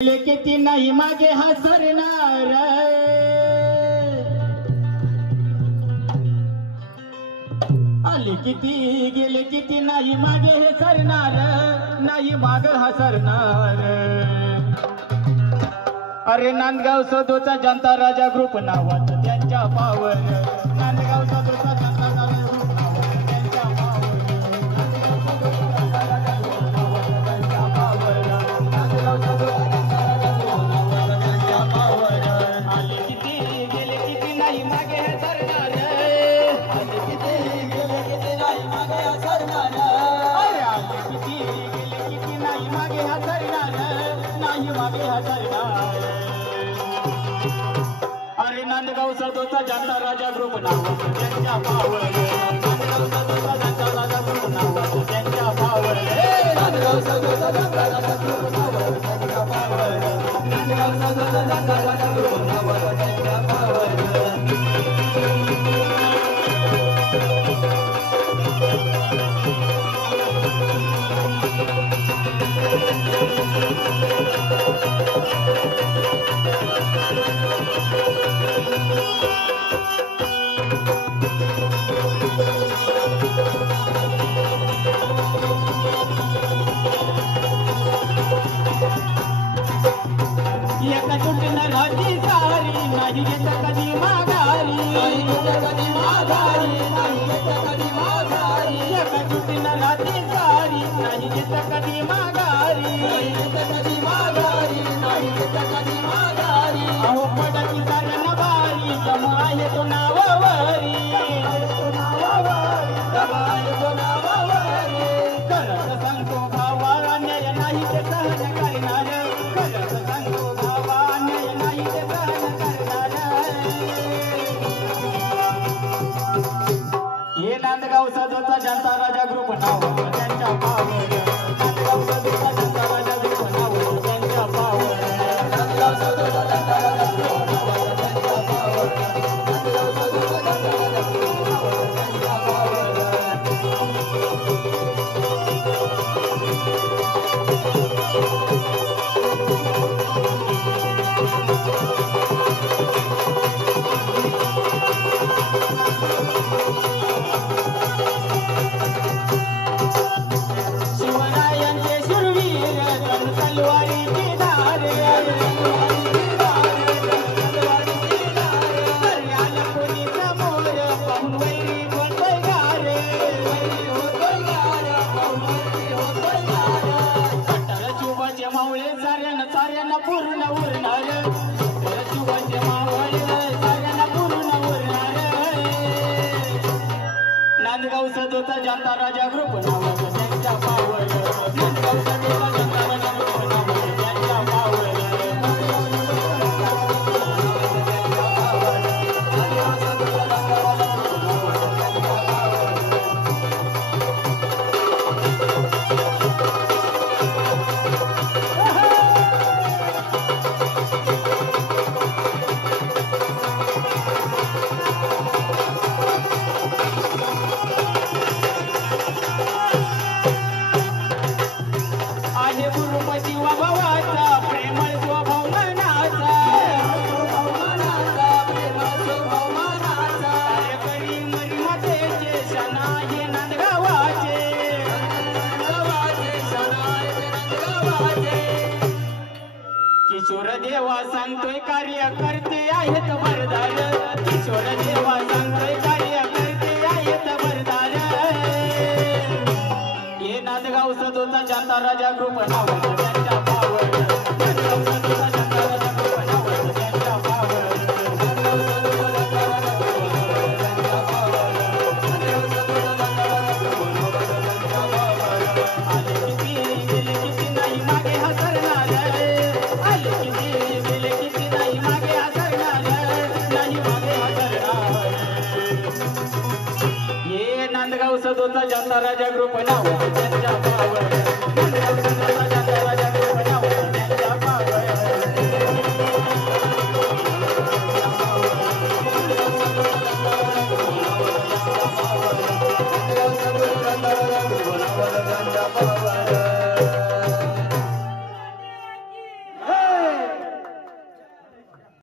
किती नाही मागे हसरणार आले किती गेले किती नाही मागे हे सरणार नाही माग हसरणार। अरे नांदगाव सदोचा जनता राजा ग्रुप नावाचं त्यांच्या पावर नांदगाव सदोचा जनता राजा ग्रुप नावाचं त्यांच्या पावर त्यांच्या पावर नांदगाव सदोचा जनता राजा ग्रुप नावाचं त्यांच्या पावर। आले किती गेले किती नाही मागे हे सरणार आले किती गेले किती नाही मागे हसरणार। अरे आले किती गेले किती नाही मागे हसरणार नाही मागे हसरणार। अरे नांदगाव सदोचा जनता राजा ग्रुप नावाचं त्यांच्या पावर नांदगाव सदोचा जनता राजा ग्रुप नावाचं त्यांच्या पावर नांदगाव सदोचा जनता राजा ग्रुप नावाचं त्यांच्या पावर नांदगाव सदोचा जनता राजा ग्रुप नावाचं त्यांच्या पावर। एका तुटणार राजी सारी नाही येत कधी माघारी नाही येत कधी माघारी नाही येत कधी माघारी एका तुटणार राजी सारी नाही येत कधी माघारी नाही येत कधी माघारी नाही येत कधी माघारी। अहो पडती साऱ्या नवारी जमा आहे तो नावावरी जमा आहे तो नावावरी। करत सांगतो भावा अन्याय नाही ते सहन करणार करत सांगतो हे नांदगाव सदोचा जनता राजा ग्रुप नावाचं त्यांच्या पावर नांदगाव सदोचा जनता राजा ग्रुप नावाचं त्यांच्या पावर नांदगाव सदोचा जनता राजा ग्रुप नावाचं त्यांच्या पावर नांदगाव सदोचा जनता राजा ग्रुप नावाचं त्यांच्या पावर। पूर्ण उरणार शिवाचे मावळे साऱ्यांना पूर्ण उरणार। नांदगाव सदोचा जनता राजा ग्रुप नावाचं त्यांच्या पावर नांदगाव सदोचा जनता राजा ग्रुप नावाचं त्यांच्या पावर किशोर देवा सांगतोय कार्यकर्ते आहेत वरदान किशोर देवा सांगतोय कार्यकर्ते आहेत वरदान। हे नांदगाव सदोचा जनता राजा ग्रुप नावाचं त्यांच्या पावर नांदगाव सदोचा जनता राजा ग्रुप नावाचं त्यांच्या पावर नांदगाव सदोचा जनता राजा ग्रुप नावाचं त्यांच्या पावर नांदगाव सदोचा जनता राजा ग्रुप नावाचं त्यांच्या पावर। आले किती गेले किती नाही मागे हसरणार आले किती गेले किती नाही मागे हसरणार नाही मागे हसरणार। हे नांदगाव सदोचा जनता राजा ग्रुप नावाचं त्यांच्या पावर